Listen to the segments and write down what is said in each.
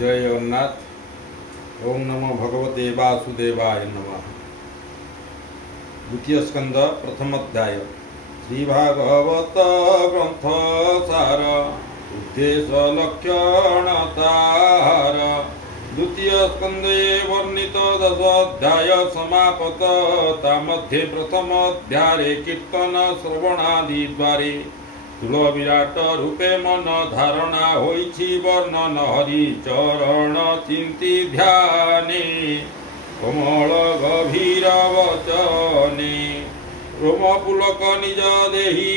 जय जगन्नाथ। ओम नमो भगवते वासुदेवाय नमः। द्वितीय स्कंद प्रथम अध्याय श्री भागवत ग्रंथ सार उद्देश्य लक्षणतार। द्वितीय स्कंदे वर्णित दश अध्याय समापत मध्ये प्रथम अध्याये कीर्तन श्रवणादि द्वारे तुल विराट रूपे मन धारणा होइछि वर्णन हरि चरण चिंती ध्याने कोमल गभीर वचने रोम पुलक निज देहि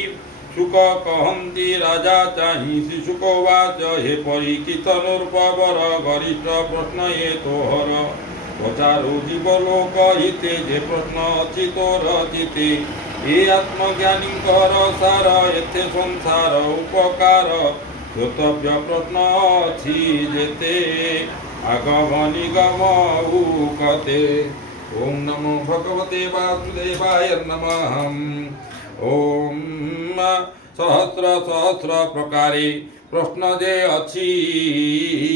सुख कहंती राजा चाहि शिशुकवाच हे परीक्षित नृपवर गरिष्ठ प्रश्न ये तोहर पचारो जीवलोक हिते जे प्रश्न अछि तोर चिते ये आत्मज्ञानी सार एथे संसार उपकार श्रोतव्य प्रश्न अछि जेते आगम निगम कते। ओम नमो भगवते वासुदेवाय नमः। ओम सहस्र सहस्र प्रकारे प्रश्न जे अछि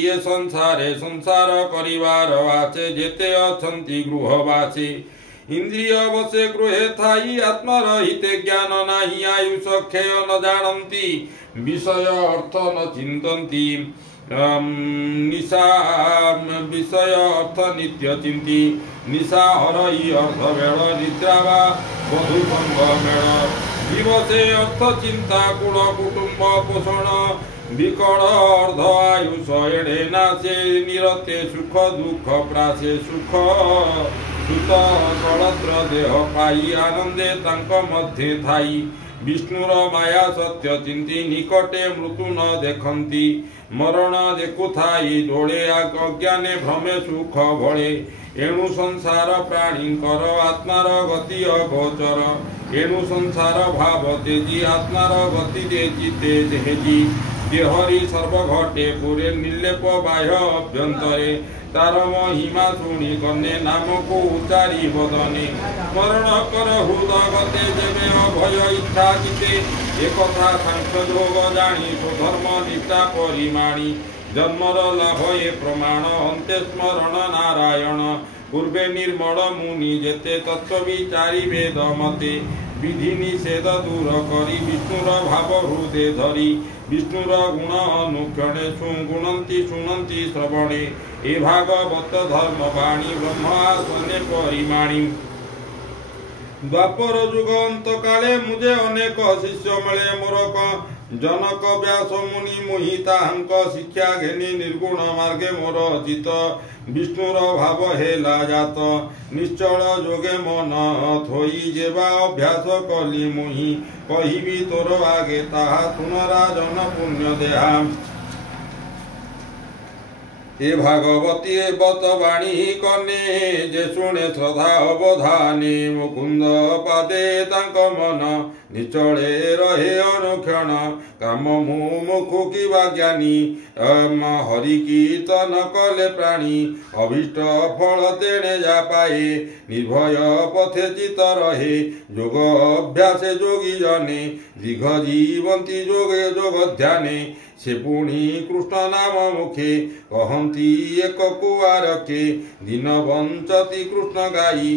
ये संसार करिवार वाचे जेते अछंती गृहवासी इंद्रिय वशे गृहे थाई आत्मरहिते ज्ञान नाही आयुष क्षय न जानन्ति विषय अर्थ न चिंतन्ति विषय अर्थ नित्य चिंती निशा हरई अर्थ बेड़ निद्रा वा बधु संग मेड़ दिवसे अर्थ चिंता कुल कुटुंब पोषण विकल अर्ध आयुष एड़े नाशे निरते सुख दुख प्रासे सुख सुत कलत्र देह पाई आनंदे तांक मध्ये थाई विष्णुर माया सत्य चिंती निकटे मृत्यु न देखंती मरण देखुथाई डोळे अज्ञाने भ्रमे सुख भळे एणु संसार प्राणी कर आत्मार गति अगोचर एणु संसार भाव तेजी आत्मार गति देजी तेजी देहरी सर्व घटे पुरे निर्लेप बाह्य अभ्यंतरे तार महिमा शुणी कने नाम को उच्चारी बदने स्मरण कर हृदय गते जेबे अभय इच्छा चिते एक सांख्य योग जानी स्वधर्म निष्ठा परिमाणी जन्मर लाभ ये प्रमाण अंते स्मरण नारायण पूर्वे निर्मल मुनि जेते तत्व विचारी वेद मते विधि निषेध दूर करी विष्णुर भाव हृदय धरी विष्णुर गुण अनुक्षणे सुगुणंती शुणंती श्रवणे ए भागवत धर्म वाणी ब्रह्मासने परिमाणी। द्वापर जुग अंत काले मुझे अनेक शिष्य मिले मोर जनक व्यास मुनि मोहितांक शिक्षा घेनी निर्गुण मार्गे मोर चित विष्णुर भाव हेला जात निश्चल जोगे मन थोई जेबा अभ्यास कली मुहि कहिबी तोर आगे ताहा सुन राजन पुण्य देहा। ए भागवती बत वाणी कने जे शुणे श्रद्धा अवधाने मुकुंद पादे तांक मन निचले रहे अनुक्षण काम मुखु किवा ज्ञानी हरि कीर्तन कले प्राणी अभीष्ट फल तेणे जा पाए निर्भय पथे चित रहे जोग अभ्यास जोगी जने दीर्घ जीवंती जोगे जोग ध्याने से पुणी कृष्ण नाम मुखे कहंती एक कुआर के दिन बंचती कृष्ण गाई